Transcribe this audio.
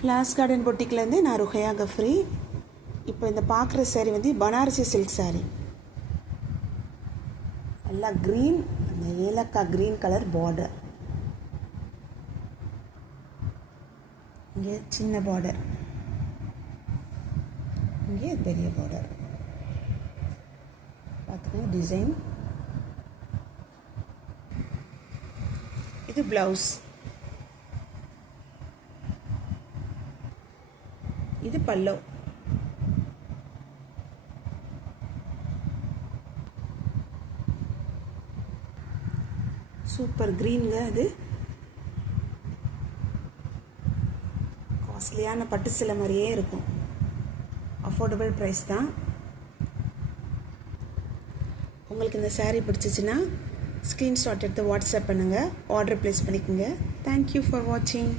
Flaws garden பொட்டிக்லேருந்து நான் ருஹையா கஃப்ரி. இப்போ இந்த பார்க்குற சாரீ வந்து பனாரசி சில்க் சாரீ. நல்லா க்ரீன், அந்த ஏலக்காய் க்ரீன் கலர் பார்டர். இங்கே சின்ன பார்டர், இங்கே பெரிய பார்டர். பார்த்துக்கோங்க டிசைன். இது ப்ளவுஸ். இது பல்லோ. சூப்பர் க்ரீனுங்க. அது காஸ்ட்லியான பட்டு சிலை மாதிரியே இருக்கும். அஃபோர்டபுள் ப்ரைஸ் தான். உங்களுக்கு இந்த சாரீ பிடிச்சிச்சின்னா ஸ்க்ரீன்ஷாட் எடுத்து வாட்ஸ்அப் பண்ணுங்கள், ஆர்டர் ப்ளேஸ் பண்ணிக்கோங்க. தேங்க்யூ ஃபார் வாட்சிங்.